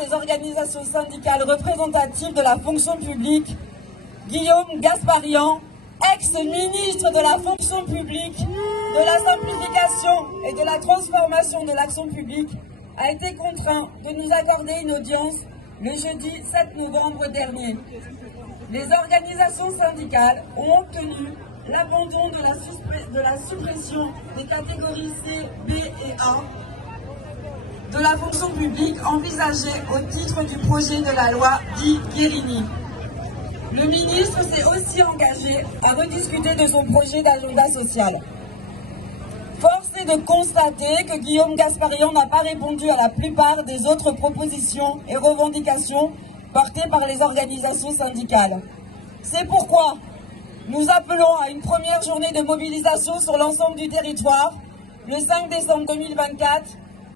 des organisations syndicales représentatives de la fonction publique, Guillaume Gasparian, ex-ministre de la fonction publique, de la simplification et de la transformation de l'action publique, a été contraint de nous accorder une audience le jeudi 7 novembre dernier. Les organisations syndicales ont obtenu l'abandon de la suppression des catégories C, B et A de la fonction publique envisagée au titre du projet de la loi dit Guerini. Le ministre s'est aussi engagé à rediscuter de son projet d'agenda social. Force est de constater que Guillaume Gasparian n'a pas répondu à la plupart des autres propositions et revendications portées par les organisations syndicales. C'est pourquoi nous appelons à une première journée de mobilisation sur l'ensemble du territoire, le 5 décembre 2024,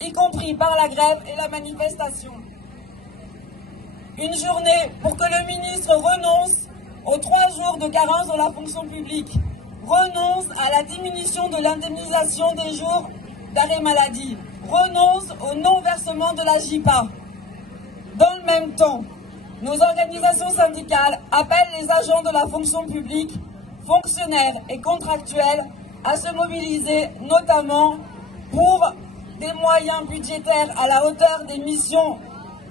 y compris par la grève et la manifestation. Une journée pour que le ministre renonce aux 3 jours de carence dans la fonction publique, renonce à la diminution de l'indemnisation des jours d'arrêt maladie, renonce au non-versement de la JIPA. Dans le même temps, nos organisations syndicales appellent les agents de la fonction publique, fonctionnaires et contractuels à se mobiliser notamment pour des moyens budgétaires à la hauteur des missions,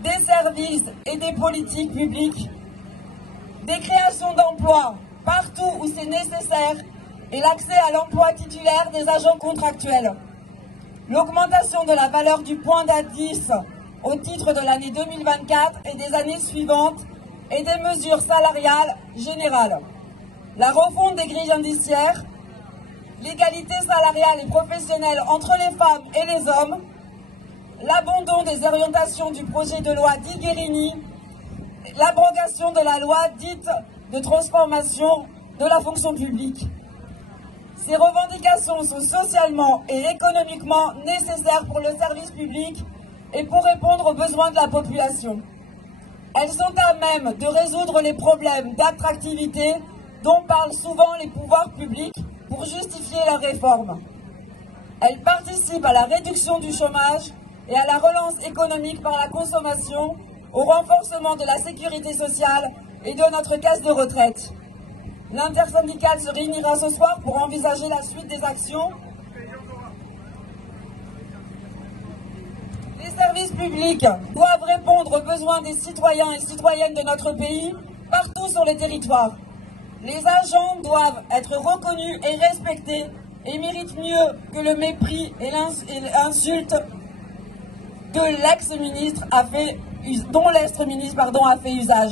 des services et des politiques publiques, des créations d'emplois partout où c'est nécessaire et l'accès à l'emploi titulaire des agents contractuels. L'augmentation de la valeur du point d'indice au titre de l'année 2024 et des années suivantes et des mesures salariales générales. La refonte des grilles indiciaires, l'égalité salariale et professionnelle entre les femmes et les hommes, l'abandon des orientations du projet de loi dit Guerini, l'abrogation de la loi dite de transformation de la fonction publique. Ces revendications sont socialement et économiquement nécessaires pour le service public et pour répondre aux besoins de la population. Elles sont à même de résoudre les problèmes d'attractivité dont parlent souvent les pouvoirs publics pour justifier leurs réformes. Elles participent à la réduction du chômage et à la relance économique par la consommation, au renforcement de la sécurité sociale et de notre caisse de retraite. L'intersyndicale se réunira ce soir pour envisager la suite des actions. Les services publics doivent répondre aux besoins des citoyens et citoyennes de notre pays, partout sur les territoires. Les agents doivent être reconnus et respectés et méritent mieux que le mépris et l'insulte dont l'ex-ministre a fait usage.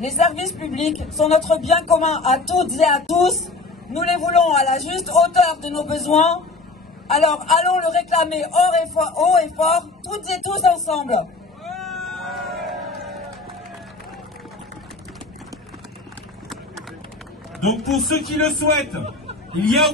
Les services publics sont notre bien commun à toutes et à tous. Nous les voulons à la juste hauteur de nos besoins. Alors allons le réclamer haut et fort, toutes et tous ensemble. Donc pour ceux qui le souhaitent, il y a